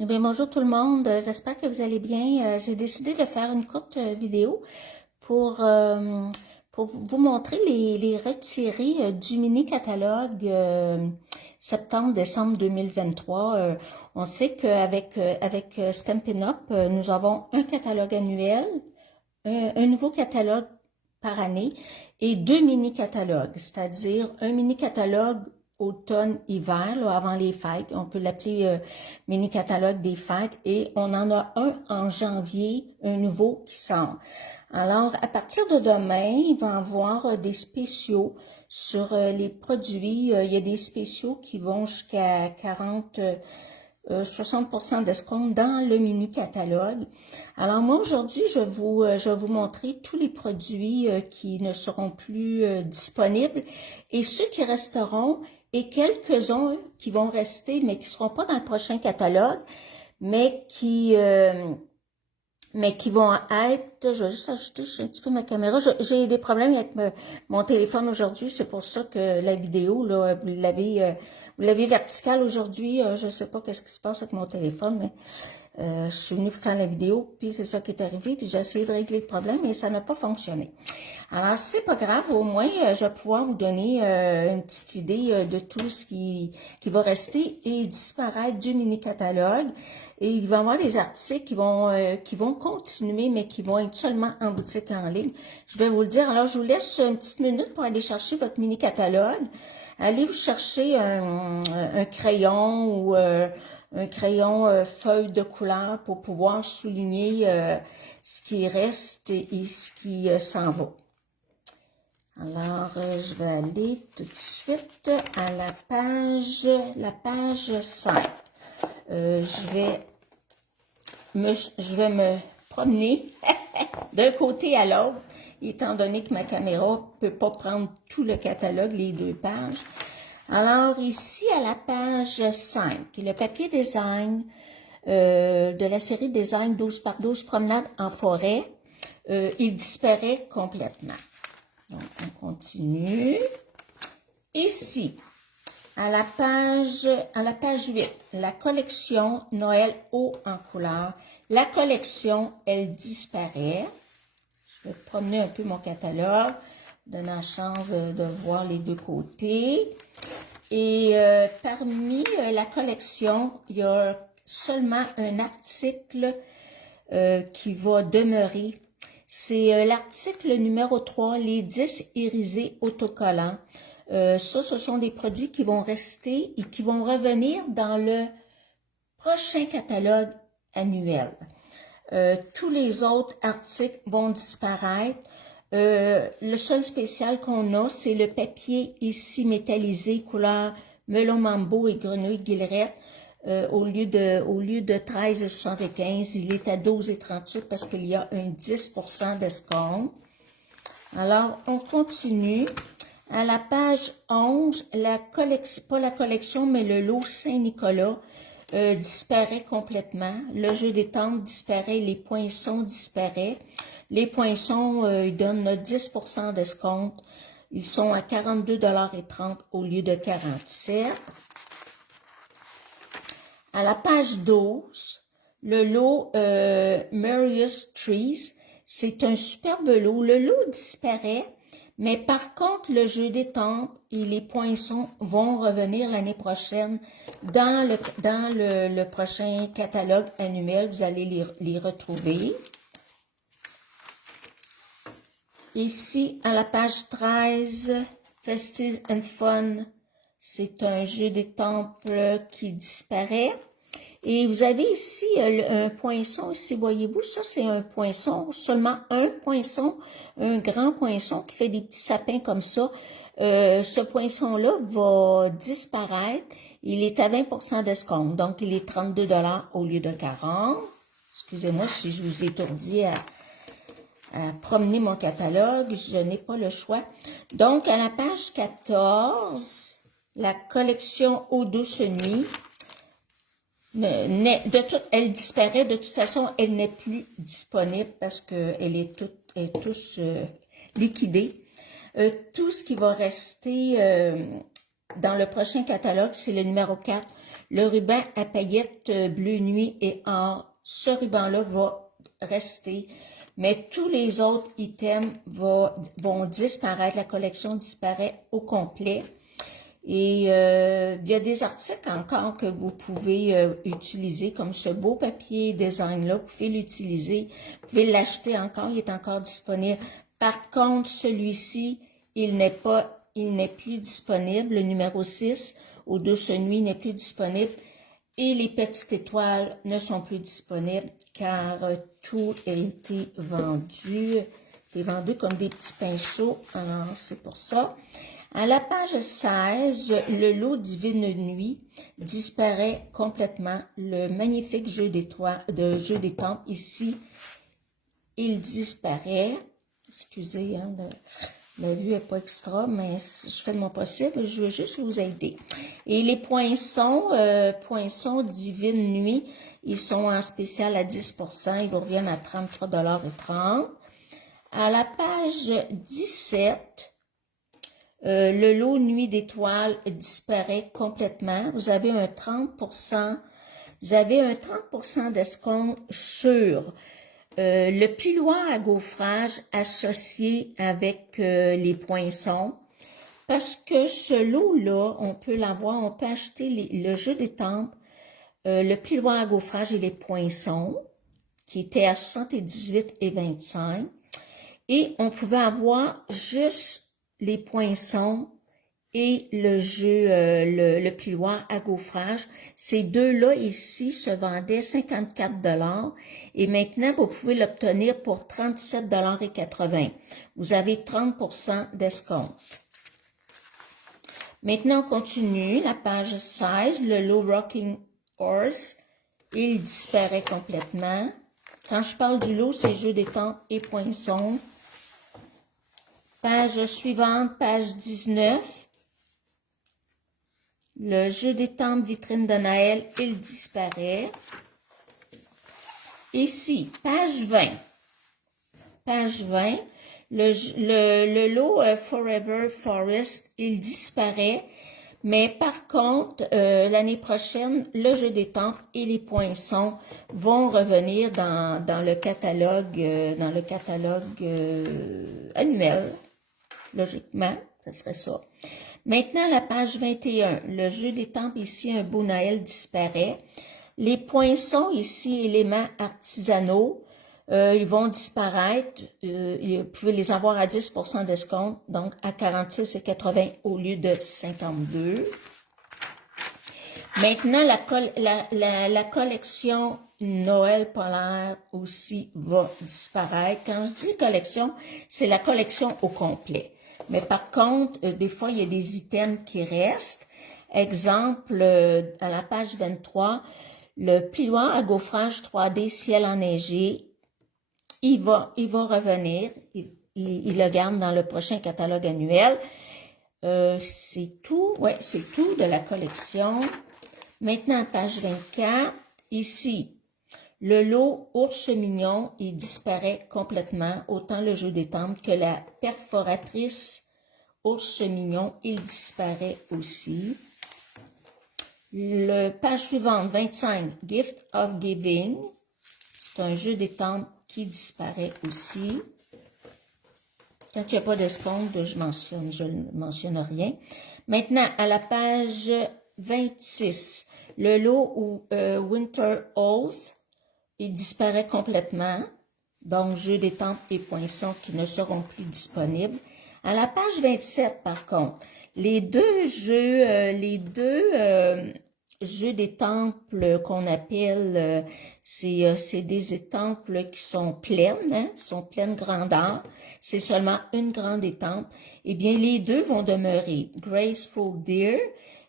Eh bien, bonjour tout le monde, j'espère que vous allez bien. J'ai décidé de faire une courte vidéo pour, euh, pour vous montrer les retirés du mini-catalogue septembre-décembre 2023. On sait qu'avec avec Stampin' Up, nous avons un catalogue annuel, un nouveau catalogue par année et deux mini-catalogues, c'est-à-dire un mini-catalogue automne-hiver, là, avant les fêtes. On peut l'appeler mini-catalogue des fêtes et on en a un en janvier, un nouveau qui sort. Alors, à partir de demain, il va y avoir des spéciaux sur les produits. Il y a des spéciaux qui vont jusqu'à 60% d'escompte dans le mini-catalogue. Alors moi, aujourd'hui, je vais vous montrer tous les produits qui ne seront plus disponibles et ceux qui resteront et quelques-uns qui vont rester, mais qui ne seront pas dans le prochain catalogue, mais qui vont être, je vais juste ajuster un petit peu ma caméra. J'ai des problèmes avec mon téléphone aujourd'hui, c'est pour ça que la vidéo, là, vous l'avez verticale aujourd'hui. Je ne sais pas qu'est-ce qui se passe avec mon téléphone, mais je suis venue pour faire la vidéo, puis c'est ça qui est arrivé, puis j'ai essayé de régler le problème, et ça n'a pas fonctionné. Alors, c'est pas grave, au moins, je vais pouvoir vous donner une petite idée de tout ce qui va rester et disparaître du mini-catalogue. Et il va y avoir des articles qui vont continuer, mais qui vont être seulement en boutique en ligne. Je vais vous le dire. Alors, je vous laisse une petite minute pour aller chercher votre mini-catalogue. Allez vous chercher un crayon ou un crayon feuille de couleur pour pouvoir souligner ce qui reste et ce qui s'en va. Alors, je vais aller tout de suite à la page 5. Je vais me promener d'un côté à l'autre, étant donné que ma caméra ne peut pas prendre tout le catalogue, les deux pages. Alors, ici, à la page 5, le papier design de la série Design 12 par 12 promenade en forêt, il disparaît complètement. Donc, on continue. Ici, à la page 8, la collection Noël haut en couleur. La collection, elle disparaît. Je vais promener un peu mon catalogue, donner la chance de voir les deux côtés. Et parmi la collection, il y a seulement un article qui va demeurer. C'est l'article numéro 3, les 10 irisés autocollants. Ça, ce sont des produits qui vont rester et qui vont revenir dans le prochain catalogue annuel. Tous les autres articles vont disparaître. Le seul spécial qu'on a, c'est le papier ici métallisé, couleur melon mambo et grenouille guillerette. Au lieu de 13,75, il est à 12,38 parce qu'il y a un 10% d'escompte. Alors, on continue. À la page 11, pas la collection, mais le lot Saint-Nicolas disparaît complètement. Le jeu des temples disparaît, les poinçons disparaissent. Les poinçons, ils donnent 10% d'escompte. Ils sont à 42,30 $ au lieu de 47. À la page 12, le lot Marius Trees, c'est un superbe lot. Le lot disparaît, mais par contre, le jeu des temples et les poinçons vont revenir l'année prochaine dans le prochain catalogue annuel. Vous allez les retrouver. Ici, à la page 13, Festive and Fun, c'est un jeu des temples qui disparaît. Et vous avez ici un poinçon, ici, voyez-vous, ça c'est un poinçon, seulement un poinçon, un grand poinçon qui fait des petits sapins comme ça. Ce poinçon-là va disparaître. Il est à 20% d'escompte, donc il est 32 $ au lieu de 40. Excusez-moi si je vous étourdis à promener mon catalogue, je n'ai pas le choix. Donc, à la page 14, la collection Eau douce nuit, elle disparaît. De toute façon, elle n'est plus disponible parce qu'elle est tous liquidée. Tout ce qui va rester dans le prochain catalogue, c'est le numéro 4, Le ruban à paillettes bleu nuit et or, ce ruban-là va rester, mais tous les autres items vont disparaître. La collection disparaît au complet. Et il y a des articles encore que vous pouvez utiliser, comme ce beau papier design-là. Vous pouvez l'utiliser, vous pouvez l'acheter encore, il est encore disponible. Par contre, celui-ci, il n'est plus disponible. Le numéro 6, Aux douces nuits, n'est plus disponible. Et les petites étoiles ne sont plus disponibles car tout a été vendu. C'est vendu comme des petits pains chauds. Alors, c'est pour ça. À la page 16, le lot Divine Nuit disparaît complètement. Le magnifique jeu des temples, ici, il disparaît. Excusez, hein, la vue n'est pas extra, mais je fais de mon possible, je veux juste vous aider. Et les poinçons Divine Nuit, ils sont en spécial à 10%, ils vous reviennent à 33,30 $. À la page 17, le lot Nuit d'étoiles disparaît complètement. Vous avez un 30% d'escompte sur le piloir à gaufrage associé avec les poinçons. Parce que ce lot-là, on peut l'avoir, on peut acheter le jeu des temples, le piloir à gaufrage et les poinçons, qui étaient à 78,25 $. Et on pouvait avoir juste les poinçons et le jeu, le piloir à gaufrage. Ces deux-là ici se vendaient 54 $. Et maintenant, vous pouvez l'obtenir pour 37,80 $. Vous avez 30% d'escompte. Maintenant, on continue. La page 16, le lot Rocking Horse, il disparaît complètement. Quand je parle du lot, c'est jeu des temples et poinçons. Page suivante, page 19. Le jeu des temples vitrine de Noël, il disparaît. Ici, page 20. Page 20. Le lot Forever Forest, il disparaît. Mais par contre, l'année prochaine, le jeu des temples et les poinçons vont revenir dans le catalogue, annuel. Logiquement, ce serait ça. Maintenant, la page 21, le jeu des temples, ici, un beau Noël disparaît. Les poinçons, ici, éléments artisanaux, ils vont disparaître. Vous pouvez les avoir à 10% d'escompte, donc à 46,80 au lieu de 52. Maintenant, la collection Noël polaire aussi va disparaître. Quand je dis collection, c'est la collection au complet. Mais par contre, des fois, il y a des items qui restent. Exemple, à la page 23, le piloir à gaufrage 3D ciel enneigé, il va revenir. Il le garde dans le prochain catalogue annuel. C'est tout, ouais, c'est tout de la collection. Maintenant, page 24, ici, le lot ours mignon, il disparaît complètement, autant le jeu des temples que la perforatrice ours mignon, il disparaît aussi. Le page suivante, 25, Gift of Giving, c'est un jeu des temples qui disparaît aussi. Quand il n'y a pas d'escompte, je ne mentionne rien. Maintenant, à la page 26, le lot Winter Halls, il disparaît complètement. Donc, jeu des temples et poinçons qui ne seront plus disponibles. À la page 27, par contre, les deux jeux des temples qu'on appelle, c'est des temples qui sont pleines, hein, sont pleines grandeur. C'est seulement une grande étampe. Eh bien, les deux vont demeurer. Graceful Deer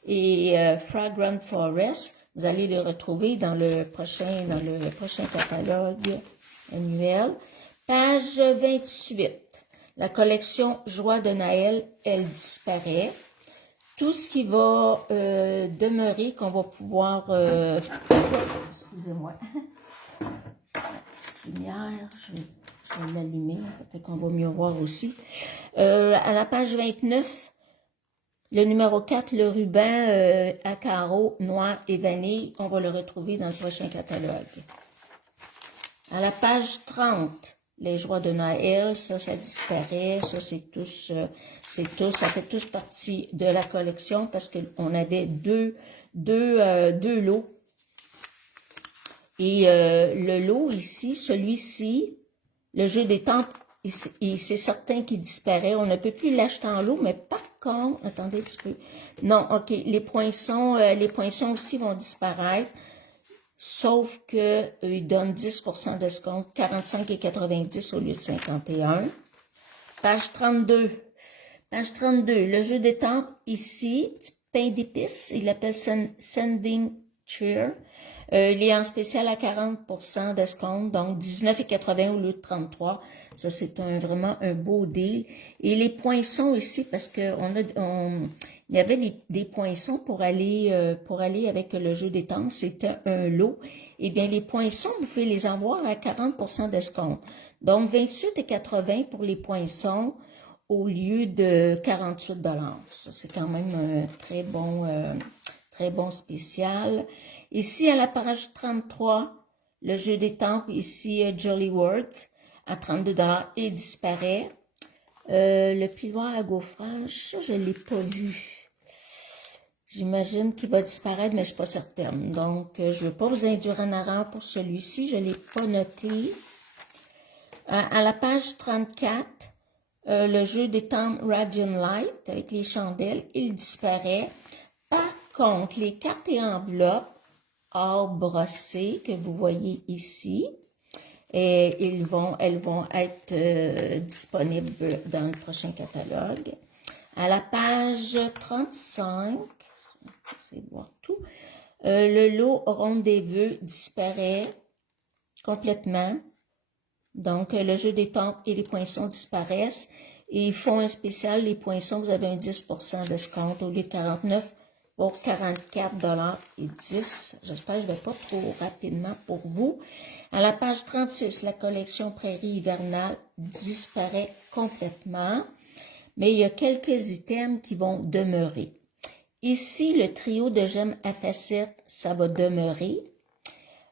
et Fragrant Forest. Vous allez les retrouver dans le prochain catalogue annuel. Page 28. La collection Joie de Noël, elle disparaît. Tout ce qui va demeurer, qu'on va pouvoir... excusez-moi. La petite lumière, je vais l'allumer. Peut-être qu'on va mieux voir aussi. À la page 29, Le numéro 4, le ruban à carreaux noir et vanille, on va le retrouver dans le prochain catalogue. À la page 30, les joies de Noël, ça disparaît, ça c'est tous, ça fait tous partie de la collection parce qu'on avait deux lots. Et le lot ici, celui-ci, le jeu des temples, c'est certain qu'il disparaît. On ne peut plus l'acheter en lot, mais par contre, attendez un petit peu. Non, ok, les poinçons aussi vont disparaître. Sauf que ils donnent 10% d'escompte, 45,90 au lieu de 51. Page 32. Page 32, le jeu des temples, ici, petit pain d'épices, il l'appelle Sending Cheer. Il est en spécial à 40% d'escompte, donc 19,80 au lieu de 33. Ça, c'est vraiment un beau deal. Et les poinçons ici, parce que il y avait des poinçons pour aller avec le jeu des temples, c'était un lot. Eh bien, les poinçons, vous pouvez les avoir à 40% d'escompte. Donc, 28,80 pour les poinçons au lieu de 48 $. Ça, c'est quand même un très bon spécial. Ici, à la page 33, le jeu des temples, ici, Jolly Words, à 32 $, il disparaît. Le piloir à gaufrage, ça, je ne l'ai pas vu. J'imagine qu'il va disparaître, mais je ne suis pas certaine. Donc, je ne veux pas vous induire en erreur pour celui-ci. Je ne l'ai pas noté. À la page 34, le jeu des temples Radiant Light, avec les chandelles, il disparaît. Par contre, les cartes et enveloppes or brossées que vous voyez ici, et elles vont être disponibles dans le prochain catalogue. À la page 35, je vais essayer de voir tout, le lot ronde des vœux disparaît complètement. Donc, le jeu des temples et les poinçons disparaissent. Et ils font un spécial, les poinçons, vous avez un 10% d'escompte au lieu de 49 pour 44,10 $. J'espère que je ne vais pas trop rapidement pour vous. À la page 36, la collection Prairie hivernale disparaît complètement. Mais il y a quelques items qui vont demeurer. Ici, le trio de gemmes à facettes, ça va demeurer.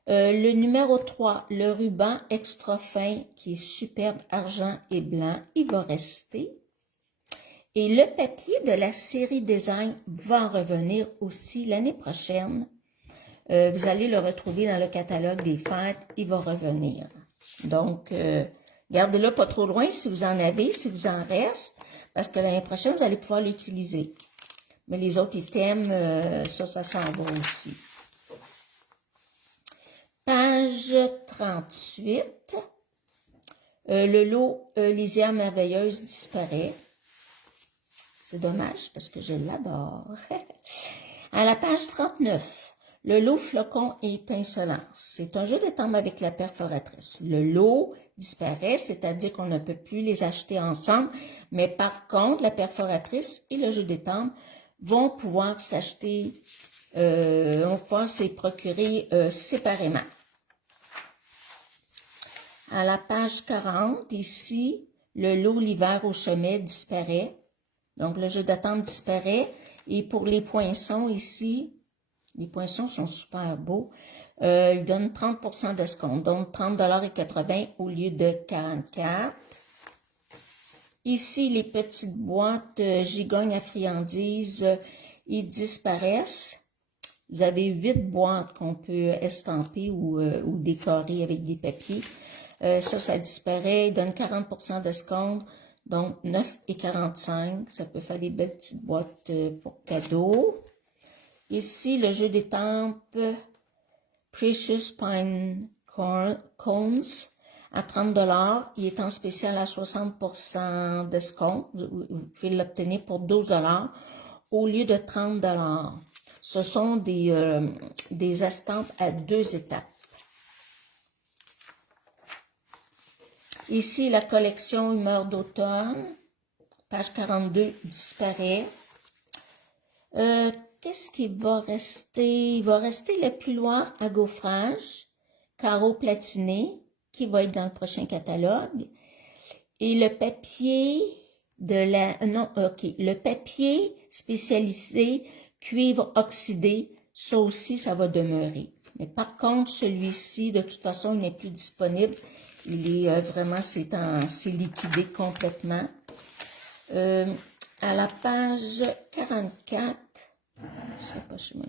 Le numéro 3, le ruban extra fin qui est superbe argent et blanc, il va rester. Et le papier de la série Design va revenir aussi l'année prochaine. Vous allez le retrouver dans le catalogue des fêtes, il va revenir. Donc, gardez-le pas trop loin si vous en avez, si vous en reste, parce que l'année prochaine, vous allez pouvoir l'utiliser. Mais les autres items, ça s'en va aussi. Page 38, le lot Lisière merveilleuse disparaît. C'est dommage parce que je l'adore. À la page 39, le lot flocon et étincelant. C'est un jeu de temples avec la perforatrice. Le lot disparaît, c'est-à-dire qu'on ne peut plus les acheter ensemble, mais par contre, la perforatrice et le jeu des temples vont pouvoir s'acheter, on va pouvoir se procurer séparément. À la page 40, ici, le lot l'hiver au sommet disparaît. Donc, le jeu d'attente disparaît. Et pour les poinçons ici, les poinçons sont super beaux. Ils donnent 30% d'escompte, donc 30,80 $ au lieu de 44. Ici, les petites boîtes gigognes à friandises, ils disparaissent. Vous avez 8 boîtes qu'on peut estamper ou décorer avec des papiers. Ça disparaît, il donne 40% d'escompte, donc 9,45 $. Ça peut faire des belles petites boîtes pour cadeaux. Ici, le jeu des temples Precious Pine Cones à 30 $. Il est en spécial à 60% d'escompte. Vous pouvez l'obtenir pour 12 $ au lieu de 30 $. Ce sont des estampes à 2 étapes. Ici, la collection Humeur d'automne, page 42, disparaît. Qu'est-ce qui va rester? Il va rester le pluoir à gaufrage, carreau platiné, qui va être dans le prochain catalogue. Et le papier non, ok, le papier spécialisé, cuivre oxydé, ça aussi, ça va demeurer. Mais par contre, celui-ci, de toute façon, il n'est plus disponible. Il est vraiment, c'est liquidé complètement. À la page 44, je sais pas, je suis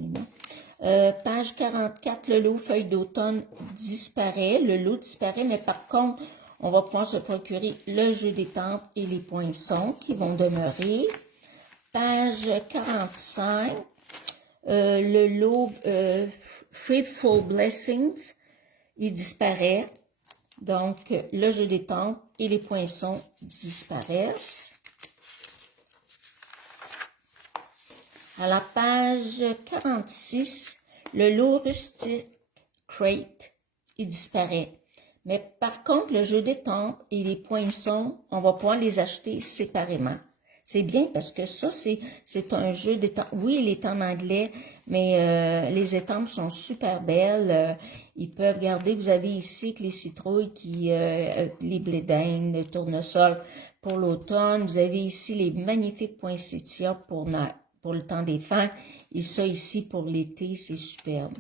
page 44, le lot feuille d'automne disparaît. Le lot disparaît, mais par contre, on va pouvoir se procurer le jeu des temples et les poinçons qui vont demeurer. Page 45, le lot Fruitful Blessings, il disparaît. Donc, le jeu des temples et les poinçons disparaissent. À la page 46, le lot Rustic Crate, il disparaît. Mais par contre, le jeu des temples et les poinçons, on va pouvoir les acheter séparément. C'est bien parce que ça, c'est un jeu d'étampes. Oui, il est en anglais, mais les étampes sont super belles. Ils peuvent garder, vous avez ici que les citrouilles, les blés d'Inde, le tournesol pour l'automne. Vous avez ici les magnifiques poinsettias pour le temps des fêtes. Et ça ici pour l'été, c'est superbe.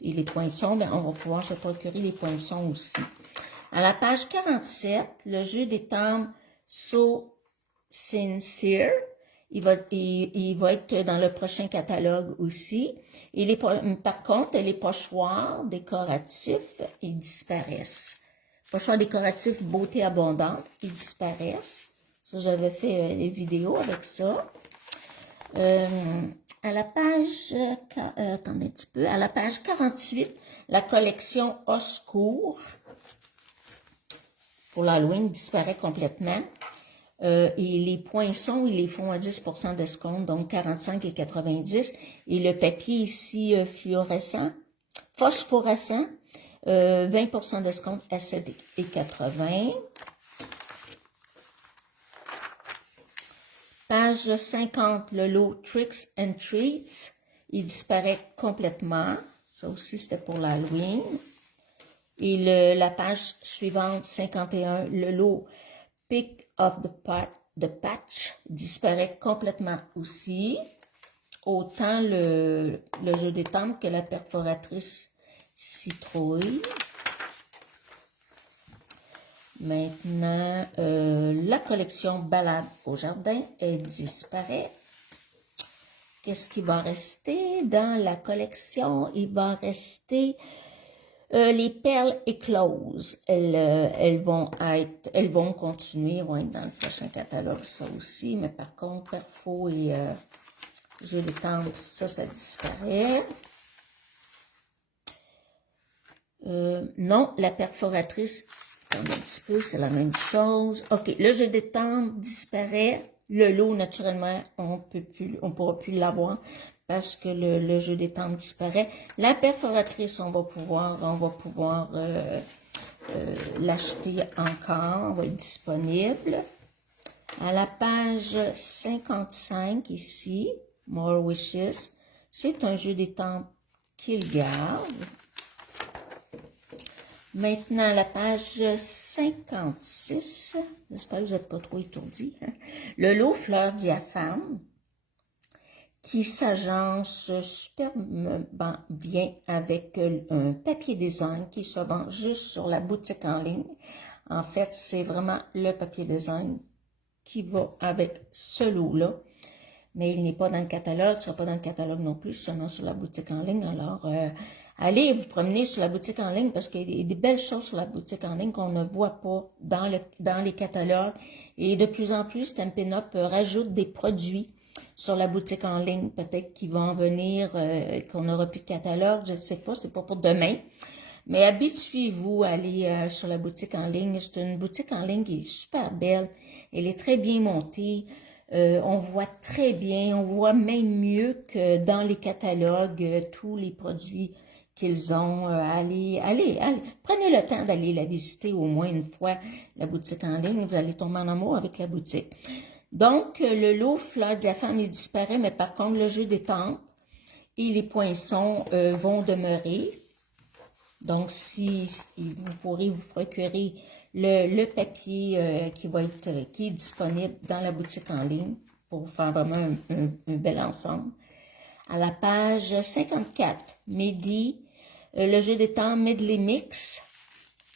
Et les poinçons, ben, on va pouvoir se procurer les poinçons aussi. À la page 47, le jeu des temples So Sincere, il va être dans le prochain catalogue aussi. Et par contre, les pochoirs décoratifs, ils disparaissent. Pochoirs décoratifs beauté abondante, ils disparaissent. Ça, j'avais fait des vidéos avec ça. À la page, attendez un petit peu, à la page 48, la collection Oscour pour l'Halloween disparaît complètement. Et les poinçons, ils les font à 10% d'escompte, donc 45 et 90. Et le papier ici, phosphorescent, 20% d'escompte à 7 et 80. Page 50, le lot Tricks and Treats, il disparaît complètement. Ça aussi, c'était pour l'Halloween. Et la page suivante, 51, le lot Pick of the Patch disparaît complètement aussi. Autant le jeu des temples que la perforatrice citrouille. Maintenant, la collection Balade au jardin, elle disparaît. Qu'est-ce qui va rester dans la collection? Il va rester les perles écloses. Elles vont continuer, vont être dans le prochain catalogue, ça aussi. Mais par contre, perfo et jeu des temples, ça disparaît. Non, la perforatrice, un petit peu, c'est la même chose. OK, le jeu des temples disparaît. Le lot, naturellement, on pourra plus l'avoir parce que le jeu des temples disparaît. La perforatrice, on va pouvoir l'acheter encore, va être disponible. À la page 55, ici, More Wishes, c'est un jeu des temples qu'il garde. Maintenant, la page 56, j'espère que vous n'êtes pas trop étourdis. Le lot Fleurs diaphane, qui s'agence super bien avec un papier design qui se vend juste sur la boutique en ligne. En fait, c'est vraiment le papier design qui va avec ce lot-là. Mais il n'est pas dans le catalogue, il ne sera pas dans le catalogue non plus, seulement sur la boutique en ligne. Alors, allez vous promener sur la boutique en ligne parce qu'il y a des belles choses sur la boutique en ligne qu'on ne voit pas dans les catalogues. Et de plus en plus, Stampin' Up rajoute des produits sur la boutique en ligne. Peut-être qu'ils vont venir, qu'on n'aura plus de catalogue, je ne sais pas, c'est pas pour demain. Mais habituez-vous à aller sur la boutique en ligne. C'est une boutique en ligne qui est super belle. Elle est très bien montée. On voit très bien, on voit même mieux que dans les catalogues, tous les produits qu'ils ont. Allez, prenez le temps d'aller la visiter au moins une fois, la boutique en ligne. Vous allez tomber en amour avec la boutique. Donc, le lot Fleurs diaphane, il disparaît, mais par contre, le jeu des temples et les poinçons vont demeurer. Donc, si vous pourrez vous procurer le papier qui est disponible dans la boutique en ligne pour faire vraiment un bel ensemble. À la page 54, Midi, le jeu des temps Medley Mix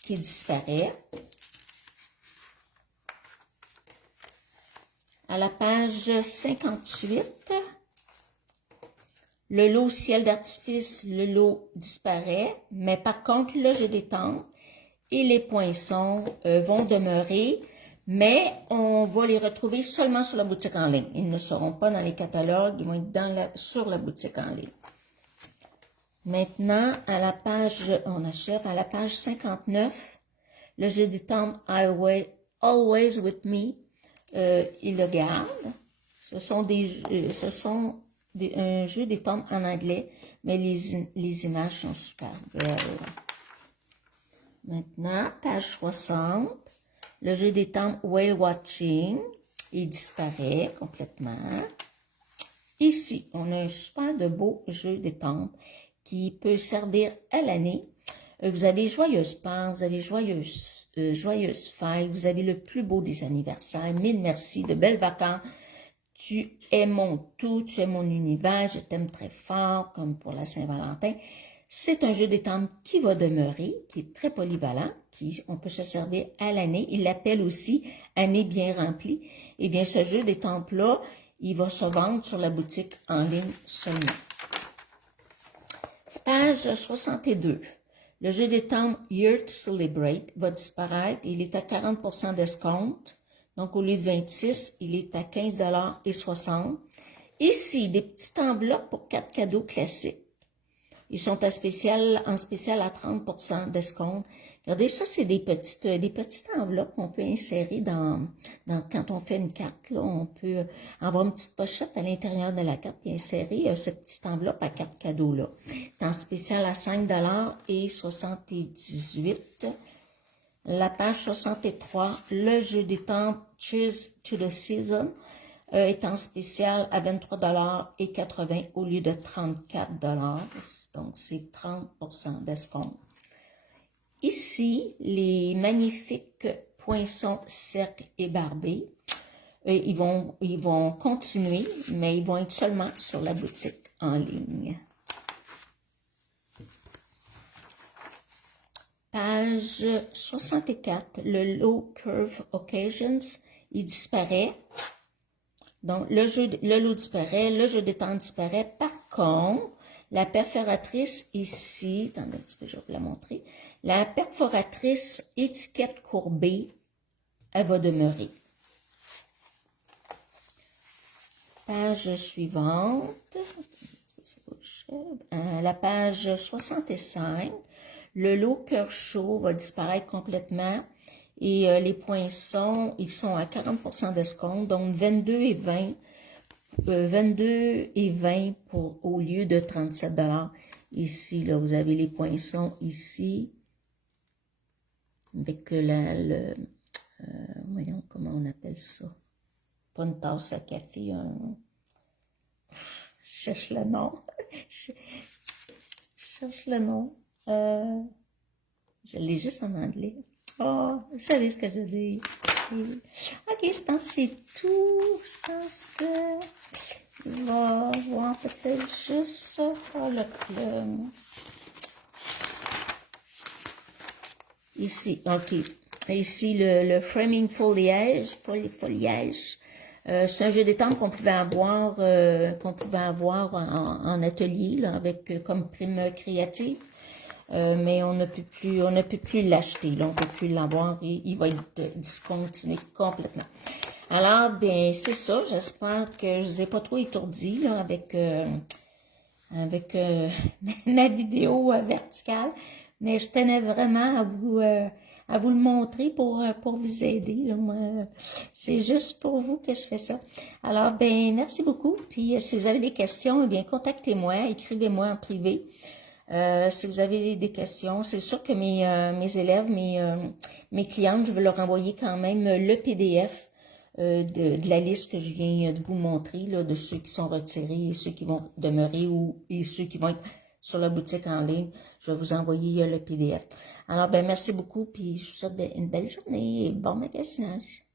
qui disparaît. À la page 58, le lot ciel d'artifice, le lot disparaît, mais par contre, le jeu des temps et les poinçons vont demeurer, mais on va les retrouver seulement sur la boutique en ligne. Ils ne seront pas dans les catalogues, ils vont être sur la boutique en ligne. Maintenant, à la page, on achève, à la page 59, le jeu des temps Always With Me, il le garde. Ce sont un jeu des temps en anglais, mais les images sont super belles. Maintenant, page 60, le jeu des temps Whale Watching, il disparaît complètement. Ici, on a un super de beau jeu des temps qui peut servir à l'année. Vous avez joyeuses Pâques, vous avez joyeuses fêtes, vous avez le plus beau des anniversaires. Mille merci, de belles vacances. Tu es mon tout, tu es mon univers, je t'aime très fort, comme pour la Saint-Valentin. C'est un jeu d'étampes qui va demeurer, qui est très polyvalent, on peut se servir à l'année. Il l'appelle aussi année bien remplie. Eh bien, ce jeu d'étampes-là, il va se vendre sur la boutique en ligne seulement. Page 62. Le jeu d'étampes Year to Celebrate va disparaître. Il est à 40% d'escompte. Donc, au lieu de 26, il est à 15,60 $. Ici, des petites enveloppes pour 4 cadeaux classiques. Ils sont en spécial à 30% d'escompte. Regardez, ça, c'est des petites enveloppes qu'on peut insérer quand on fait une carte. Là, on peut avoir une petite pochette à l'intérieur de la carte et insérer cette petite enveloppe à 4 cadeaux-là. C'est en spécial à 5,78 $. La page 63, le jeu des temps Cheers to the Season est en spécial à 23,80 $ au lieu de 34 $. Donc, c'est 30% d'escompte. Ici, les magnifiques poinçons cercles et barbés, ils vont continuer, mais ils vont être seulement sur la boutique en ligne. Page 64, le Low Curve Occasions, il disparaît. Donc, le lot disparaît, le jeu des temps disparaît. Par contre, la perforatrice ici, attendez un petit peu, je vais vous la montrer. La perforatrice étiquette courbée, elle va demeurer. Page suivante, la page 65, le lot cœur chaud va disparaître complètement. Et les poinçons, ils sont à 40% d'escompte, donc 22,20 au lieu de 37 $. Ici, là, vous avez les poinçons ici, avec voyons comment on appelle ça. Pas une tasse à café, je cherche le nom. Je cherche le nom. Je l'ai juste en anglais. Oh, vous savez ce que je dis. Ok, je pense que c'est tout. Je pense que je vais voir peut-être juste ça. Oh, ici, ok. Ici, le framing foliage. C'est un jeu d'étampes qu'on pouvait avoir, en atelier, là, avec comme prime créative. Mais on ne peut plus l'acheter, on ne peut plus l'avoir et il va être discontinué complètement. Alors, bien, c'est ça, j'espère que je ne vous ai pas trop étourdi là, avec ma vidéo verticale, mais je tenais vraiment à vous le montrer pour vous aider. C'est juste pour vous que je fais ça. Alors, ben merci beaucoup, puis si vous avez des questions, eh bien, contactez-moi, écrivez-moi en privé. Si vous avez des questions, c'est sûr que mes élèves, mes clientes, je vais leur envoyer quand même le PDF de la liste que je viens de vous montrer, là, de ceux qui sont retirés et ceux qui vont demeurer et ceux qui vont être sur la boutique en ligne. Je vais vous envoyer le PDF. Alors, ben merci beaucoup, puis je vous souhaite une belle journée et bon magasinage.